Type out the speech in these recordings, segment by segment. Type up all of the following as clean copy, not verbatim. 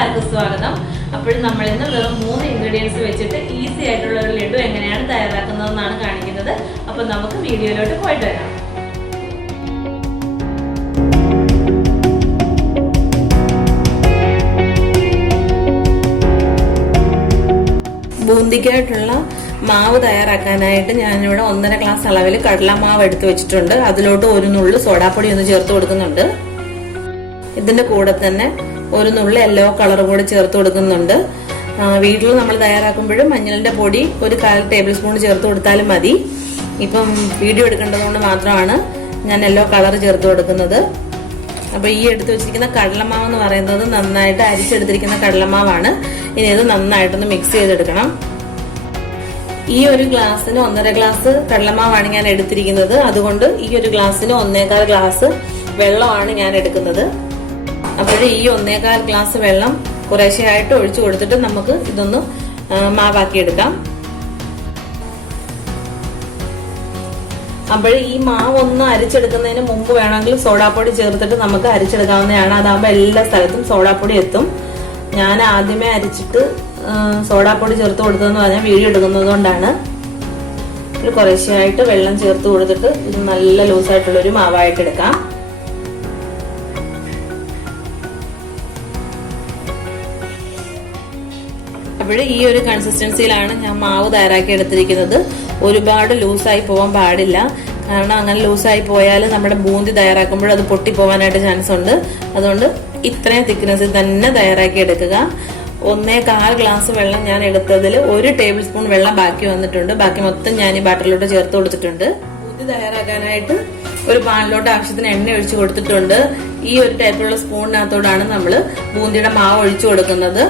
എല്ലാവർക്കും സ്വാഗതം. അപ്പോൾ നമ്മൾ ഇന്ന് വെറും 3 ഇൻഗ്രീഡിയൻസ് വെച്ചിട്ട് ഈസി ആയിട്ടുള്ള ഒരു ലഡു എങ്ങനെയാണ് തയ്യാറാക്കുന്നതെന്നാണ് കാണിക്കുന്നത്. അപ്പോൾ നമുക്ക് വീഡിയോയിലോട്ട് പോയിട്ട് വരാം. ബൂന്തിക്കായിട്ടുള്ള മാവ് തയ്യാറാക്കാനായിട്ട് ഞാനിവിടെ 1.5 ഗ്ലാസ് അളവിൽ കടലമാവ് എടുത്തു വെച്ചിട്ടുണ്ട്. അതിലോട്ട് ഒരു നുള്ളു സോഡാപ്പൊടി ഒന്ന് ചേർത്ത് കൊടുക്കുന്നുണ്ട്. ഇതിന്റെ കൂടെ തന്നെ ഒരു നുള്ളു യെല്ലോ കളർ കൂടെ ചേർത്ത് കൊടുക്കുന്നുണ്ട്. വീട്ടിൽ നമ്മൾ തയ്യാറാക്കുമ്പോഴും മഞ്ഞളിന്റെ പൊടി ഒരു 1/4 ടേബിൾ സ്പൂൺ ചേർത്ത് കൊടുത്താലും മതി. ഇപ്പം വീഡിയോ എടുക്കേണ്ടതുകൊണ്ട് മാത്രമാണ് ഞാൻ യെല്ലോ കളർ ചേർത്ത് കൊടുക്കുന്നത്. അപ്പൊ ഈ എടുത്തു വെച്ചിരിക്കുന്ന കടലമാവ് എന്ന് പറയുന്നത് നന്നായിട്ട് അരിച്ചെടുത്തിരിക്കുന്ന കടലമാവാണ്. ഇനി ഇത് നന്നായിട്ടൊന്ന് മിക്സ് ചെയ്തെടുക്കണം. ഈ ഒരു ഗ്ലാസ്സിന് 1.5 ഗ്ലാസ് കടലമാവാണ് ഞാൻ എടുത്തിരിക്കുന്നത്. അതുകൊണ്ട് ഈ ഒരു ഗ്ലാസ്സിന് 1.25 ഗ്ലാസ് വെള്ളമാണ് ഞാൻ എടുക്കുന്നത്. അപ്പോൾ ഈ 1.25 ഗ്ലാസ് വെള്ളം കുറേശ്ശെയായിട്ട് ഒഴിച്ചു കൊടുത്തിട്ട് നമുക്ക് ഇതൊന്ന് മാവാക്കി എടുക്കാം. അപ്പോൾ ഈ മാവ് ഒന്ന് അരിച്ചെടുക്കുന്നതിന് മുമ്പ് വേണമെങ്കിൽ സോഡാപ്പൊടി ചേർത്തിട്ട് നമുക്ക് അരിച്ചെടുക്കാവുന്നതാണ്. അതാകുമ്പോൾ എല്ലാ സ്ഥലത്തും സോഡാപ്പൊടി എത്തും. ഞാൻ ആദ്യമേ അരിച്ചിട്ട് സോഡാപ്പൊടി ചേർത്ത് കൊടുത്തതെന്ന് പറഞ്ഞാൽ വീഡിയോ എടുക്കുന്നത് കൊണ്ടാണ്. ഒരു കുറേശ്ശെയായിട്ട് വെള്ളം ചേർത്ത് കൊടുത്തിട്ട് ഇത് നല്ല ലൂസായിട്ടുള്ളൊരു മാവായിട്ട് എടുക്കാം. അപ്പോൾ ഈ ഒരു കൺസിസ്റ്റൻസിയിലാണ് ഞാൻ മാവ് തയ്യാറാക്കി എടുത്തിരിക്കുന്നത്. ഒരുപാട് ലൂസായി പോകാൻ പാടില്ല. കാരണം അങ്ങനെ ലൂസായി പോയാൽ നമ്മുടെ ബൂന്തി തയ്യാറാക്കുമ്പോൾ അത് പൊട്ടിപ്പോവാനായിട്ട് ചാൻസ് ഉണ്ട്. അതുകൊണ്ട് ഇത്രയും തിക്നെസ്സിൽ തന്നെ തയ്യാറാക്കി എടുക്കുക. 1.25 ഗ്ലാസ് വെള്ളം ഞാൻ എടുത്തതിൽ 1 ടേബിൾ സ്പൂൺ വെള്ളം ബാക്കി വന്നിട്ടുണ്ട്. ബാക്കി മൊത്തം ഞാൻ ഈ ബാറ്ററിലോട്ട് ചേർത്ത് കൊടുത്തിട്ടുണ്ട്. ബൂന്തി തയ്യാറാക്കാനായിട്ട് ഒരു പാനിലോട്ട് ആവശ്യത്തിന് എണ്ണ ഒഴിച്ചു കൊടുത്തിട്ടുണ്ട്. ഈ ഒരു ടൈപ്പിലുള്ള സ്പൂണിനകത്തോടാണ് നമ്മൾ ബൂന്തിയുടെ മാവ് ഒഴിച്ചു കൊടുക്കുന്നത്.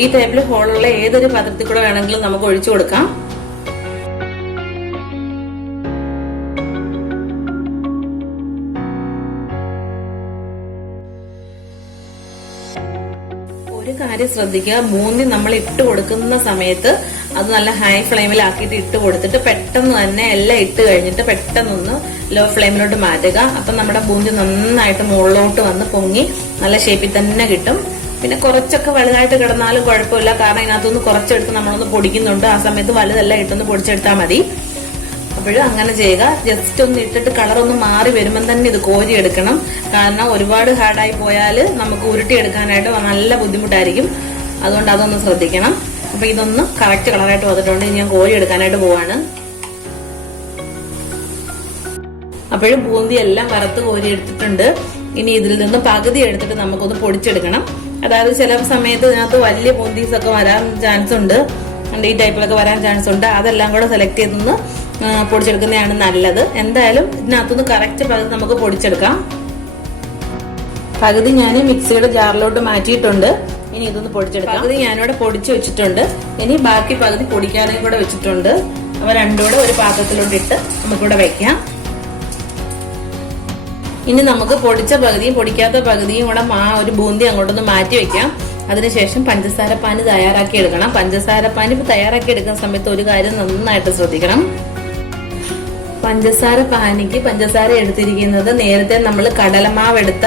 ഈ ടൈപ്പിൽ ഹോളുള്ള ഏതൊരു പാത്രത്തിൽ കൂടെ വേണമെങ്കിലും നമുക്ക് ഒഴിച്ചു കൊടുക്കാം. ഒരു കാര്യം ശ്രദ്ധിക്കുക, ബൂന്തി നമ്മൾ ഇട്ട് കൊടുക്കുന്ന സമയത്ത് അത് നല്ല ഹൈ ഫ്ലെയിമിലാക്കിയിട്ട് ഇട്ട് കൊടുത്തിട്ട് പെട്ടെന്ന് തന്നെ എല്ലാം ഇട്ട് കഴിഞ്ഞിട്ട് പെട്ടെന്നൊന്ന് ലോ ഫ്ലെയിമിലോട്ട് മാറ്റുക. അപ്പം നമ്മുടെ ബൂന്തി നന്നായിട്ട് മുകളിലോട്ട് വന്ന് പൊങ്ങി നല്ല ഷേപ്പിൽ തന്നെ കിട്ടും. പിന്നെ കുറച്ചൊക്കെ വലുതായിട്ട് കിടന്നാലും കുഴപ്പമില്ല. കാരണം ഇതിനകത്തൊന്ന് കുറച്ചെടുത്ത് നമ്മളൊന്ന് പൊടിക്കുന്നുണ്ട്. ആ സമയത്ത് വലുതെല്ലാം ഇട്ടൊന്ന് പൊടിച്ചെടുത്താൽ മതി. അപ്പോഴും അങ്ങനെ ചെയ്യുക. ജസ്റ്റ് ഒന്ന് ഇട്ടിട്ട് കളറൊന്ന് മാറി വരുമ്പം തന്നെ ഇത് കോരി എടുക്കണം. കാരണം ഒരുപാട് ഹാർഡായി പോയാൽ നമുക്ക് ഉരുട്ടിയെടുക്കാനായിട്ട് നല്ല ബുദ്ധിമുട്ടായിരിക്കും. അതുകൊണ്ട് അതൊന്ന് ശ്രദ്ധിക്കണം. അപ്പൊ ഇതൊന്ന് കറക്റ്റ് കളറായിട്ട് വന്നിട്ടുണ്ട്. ഞാൻ കോരി എടുക്കാനായിട്ട് പോവാണ്. അപ്പോഴും ബൂന്തി എല്ലാം വറുത്ത് കോരി എടുത്തിട്ടുണ്ട്. ഇനി ഇതിൽ നിന്ന് പകുതി എടുത്തിട്ട് നമുക്കൊന്ന് പൊടിച്ചെടുക്കണം. അതായത് ചില സമയത്ത് ഇതിനകത്ത് വലിയ ബൂന്തീസ് ഒക്കെ വരാൻ ചാൻസ് ഉണ്ട്. ഈ ടൈപ്പിലൊക്കെ വരാൻ ചാൻസ് ഉണ്ട്. അതെല്ലാം കൂടെ സെലക്ട് ചെയ്തൊന്ന് പൊടിച്ചെടുക്കുന്നതാണ് നല്ലത്. എന്തായാലും ഇതിനകത്തൊന്ന് കറക്റ്റ് പകുതി നമുക്ക് പൊടിച്ചെടുക്കാം. പകുതി ഞാൻ മിക്സിയുടെ ജാറിലോട്ട് മാറ്റിയിട്ടുണ്ട്. ഇനി ഇതൊന്ന് പൊടിച്ചെടുക്കാം. പകുതി ഞാനിവിടെ പൊടിച്ചു വെച്ചിട്ടുണ്ട്. ഇനി ബാക്കി പകുതി പൊടിക്കാതെയും കൂടെ വെച്ചിട്ടുണ്ട്. അവ രണ്ടും കൂടെ ഒരു പാത്രത്തിലോട്ട് ഇട്ട് നമുക്കിവിടെ വെക്കാം. ഇനി നമുക്ക് പൊടിച്ച പകുതിയും പൊടിക്കാത്ത പകുതിയും കൂടെ ഒരു ബൂന്തി അങ്ങോട്ടൊന്ന് മാറ്റി വെക്കാം. അതിനുശേഷം പഞ്ചസാര പാനി തയ്യാറാക്കി എടുക്കണം. പഞ്ചസാര പാനി തയ്യാറാക്കി എടുക്കുന്ന സമയത്ത് ഒരു കാര്യം നന്നായിട്ട് ശ്രദ്ധിക്കണം. പഞ്ചസാര പാനിക്ക് പഞ്ചസാര എടുത്തിരിക്കുന്നത് നേരത്തെ നമ്മൾ കടലമാവ് എടുത്ത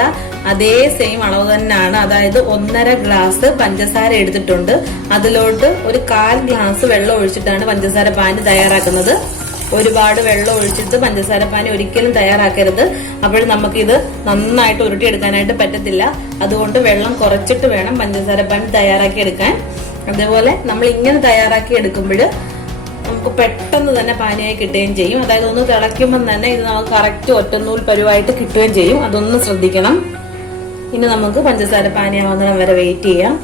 അതേ സെയിം അളവ് തന്നെയാണ്. അതായത് 1.5 ഗ്ലാസ് പഞ്ചസാര എടുത്തിട്ടുണ്ട്. അതിലോട്ട് ഒരു 1/4 ഗ്ലാസ് വെള്ളം ഒഴിച്ചിട്ടാണ് പഞ്ചസാര പാനി തയ്യാറാക്കുന്നത്. ഒരുപാട് വെള്ളം ഒഴിച്ചിട്ട് പഞ്ചസാര പാനി ഒരിക്കലും തയ്യാറാക്കരുത്. അപ്പോൾ നമുക്കിത് നന്നായിട്ട് ഉരുട്ടിയെടുക്കാനായിട്ട് പറ്റത്തില്ല. അതുകൊണ്ട് വെള്ളം കുറച്ചിട്ട് വേണം പഞ്ചസാര പാനി തയ്യാറാക്കി എടുക്കാൻ. അതേപോലെ നമ്മൾ ഇങ്ങനെ തയ്യാറാക്കി എടുക്കുമ്പോൾ നമുക്ക് പെട്ടെന്ന് തന്നെ പാനിയായി കിട്ടുകയും ചെയ്യും. അതായത് ഒന്ന് തിളയ്ക്കുമ്പോൾ തന്നെ ഇത് നമുക്ക് കറക്റ്റ് ഒറ്റനൂൽ പരുവായിട്ട് കിട്ടുകയും ചെയ്യും. അതൊന്ന് ശ്രദ്ധിക്കണം. ഇനി നമുക്ക് പഞ്ചസാര പാനിയാവുന്നതിന് വരെ വെയിറ്റ് ചെയ്യാം.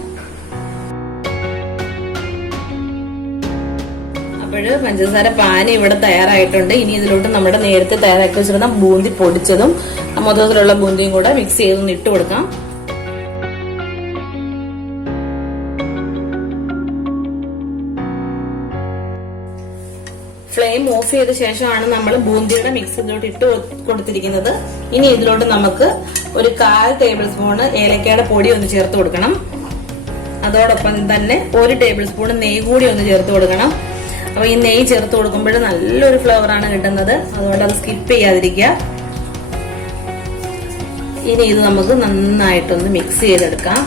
അപ്പോൾ പഞ്ചസാര പാനി ഇവിടെ തയ്യാറായിട്ടുണ്ട്. ഇനി ഇതിലോട്ട് നമ്മുടെ നേരത്തെ തയ്യാറാക്കി വെച്ചിരുന്ന ബൂന്തി പൊടിച്ചതും മൊത്തത്തിലുള്ള ബൂന്തിയും കൂടെ മിക്സ് ചെയ്തൊന്ന് ഇട്ട് കൊടുക്കാം. ഫ്ലെയിം ഓഫ് ചെയ്ത ശേഷമാണ് നമ്മൾ ബൂന്തിയുടെ മിക്സ് ഇതിലോട്ട് ഇട്ട് കൊടുത്തിരിക്കുന്നത്. ഇനി ഇതിലോട്ട് നമുക്ക് ഒരു 1/4 ടേബിൾ സ്പൂൺ ഏലക്കയുടെ പൊടി ഒന്ന് ചേർത്ത് കൊടുക്കണം. അതോടൊപ്പം തന്നെ 1 ടേബിൾ സ്പൂൺ നെയ്യ് കൂടി ഒന്ന് ചേർത്ത് കൊടുക്കണം. അപ്പൊ ഈ നെയ്യ് ചേർത്ത് കൊടുക്കുമ്പോൾ നല്ലൊരു ഫ്ലേവറാണ് കിട്ടുന്നത്. അതുകൊണ്ട് അത് സ്കിപ്പ് ചെയ്യാതിരിക്കുക. ഇനി ഇത് നമുക്ക് നന്നായിട്ടൊന്ന് മിക്സ് ചെയ്തെടുക്കാം.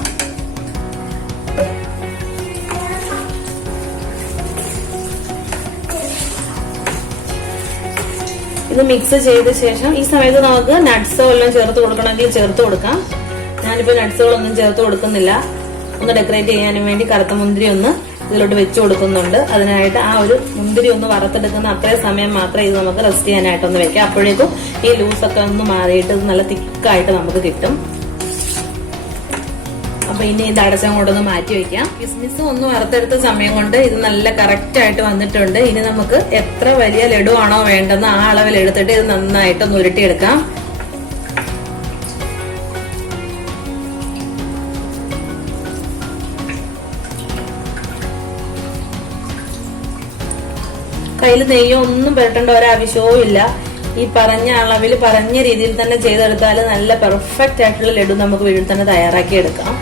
ഇത് മിക്സ് ചെയ്ത ശേഷം ഈ സമയത്ത് നമുക്ക് നട്ട്സോ എല്ലാം ചേർത്ത് കൊടുക്കണമെങ്കിൽ ചേർത്ത് കൊടുക്കാം. ഞാനിപ്പോ നട്ട്സുകളൊന്നും ചേർത്ത് കൊടുക്കുന്നില്ല. ഒന്ന് ഡെക്കറേറ്റ് ചെയ്യാനും വേണ്ടി കറുത്ത മുന്തിരി ഒന്ന് ഇതിലോട്ട് വെച്ച് കൊടുക്കുന്നുണ്ട്. അതിനായിട്ട് ആ ഒരു മുന്തിരി ഒന്ന് വറുത്തെടുക്കുന്ന അത്രയും സമയം മാത്രമേ ഇത് നമുക്ക് റെസ്റ്റ് ചെയ്യാനായിട്ടൊന്ന് വെക്കാം. അപ്പോഴേക്കും ഈ ലൂസൊക്കെ ഒന്ന് മാറിയിട്ട് നല്ല തിക്കായിട്ട് നമുക്ക് കിട്ടും. അപ്പൊ ഇനി ഇത് അടച്ചങ്ങോട്ടൊന്ന് മാറ്റി വെക്കാം. കിസ്മിസ് ഒന്ന് വറുത്തെടുത്ത സമയം കൊണ്ട് ഇത് നല്ല കറക്റ്റ് ആയിട്ട് വന്നിട്ടുണ്ട്. ഇനി നമുക്ക് എത്ര വലിയ ലഡു ആണോ വേണ്ടെന്ന് ആ അളവിൽ എടുത്തിട്ട് ഇത് നന്നായിട്ടൊന്ന് ഉരുട്ടിയെടുക്കാം. കയ്യിൽ നെയ്യോ ഒന്നും പുരട്ടേണ്ട ഒരാവശ്യവും ഇല്ല. ഈ പറഞ്ഞ അളവിൽ പറഞ്ഞ രീതിയിൽ തന്നെ ചെയ്തെടുത്താൽ നല്ല പെർഫെക്റ്റ് ആയിട്ടുള്ള ലഡു നമുക്ക് വീട്ടിൽ തന്നെ തയ്യാറാക്കി എടുക്കാം.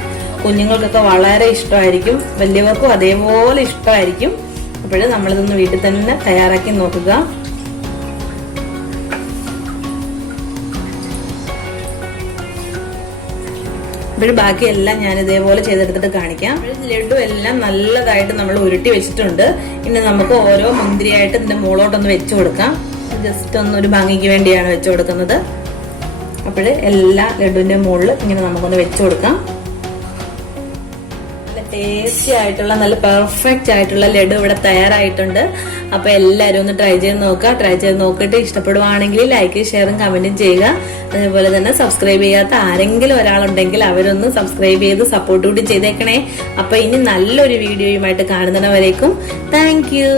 കുഞ്ഞുങ്ങൾക്കൊക്കെ വളരെ ഇഷ്ടമായിരിക്കും, വലിയവർക്കും അതേപോലെ ഇഷ്ടമായിരിക്കും. അപ്പോഴും നമ്മളിതൊന്ന് വീട്ടിൽ തന്നെ തയ്യാറാക്കി നോക്കുക. ഇപ്പോൾ ബാക്കിയെല്ലാം ഞാൻ ഇതേപോലെ ചെയ്തെടുത്തിട്ട് കാണിക്കാം. ലഡു എല്ലാം നല്ലതായിട്ട് നമ്മൾ ഉരുട്ടി വെച്ചിട്ടുണ്ട്. ഇനി നമുക്ക് ഓരോ മുന്തിരിയായിട്ട് ഇതിന്റെ മുകളോട്ടൊന്ന് വെച്ചു കൊടുക്കാം. ജസ്റ്റ് ഒന്നൊരു ഭംഗിക്ക് വേണ്ടിയാണ് വെച്ചു കൊടുക്കുന്നത്. അപ്പോൾ എല്ലാ ലഡുവിന്റെ മുകളിൽ ഇങ്ങനെ നമുക്കൊന്ന് വെച്ചു കൊടുക്കാം. നല്ല ടേസ്റ്റി ആയിട്ടുള്ള നല്ല പെർഫെക്റ്റ് ആയിട്ടുള്ള ലഡു ഇവിടെ തയ്യാറായിട്ടുണ്ട്. അപ്പൊ എല്ലാവരും ഒന്ന് ട്രൈ ചെയ്ത് നോക്കുക. ട്രൈ ചെയ്ത് നോക്കിയിട്ട് ഇഷ്ടപ്പെടുവാണെങ്കിൽ ലൈക്ക് ഷെയറും കമന്റും ചെയ്യുക. അതേപോലെ തന്നെ സബ്സ്ക്രൈബ് ചെയ്യാത്ത ആരെങ്കിലും ഒരാളുണ്ടെങ്കിൽ അവരൊന്ന് സബ്സ്ക്രൈബ് ചെയ്ത് സപ്പോർട്ട് കൂടി ചെയ്തേക്കണേ. അപ്പൊ ഇനി നല്ലൊരു വീഡിയോയുമായിട്ട് കാണുന്നവരേക്കും താങ്ക് യു.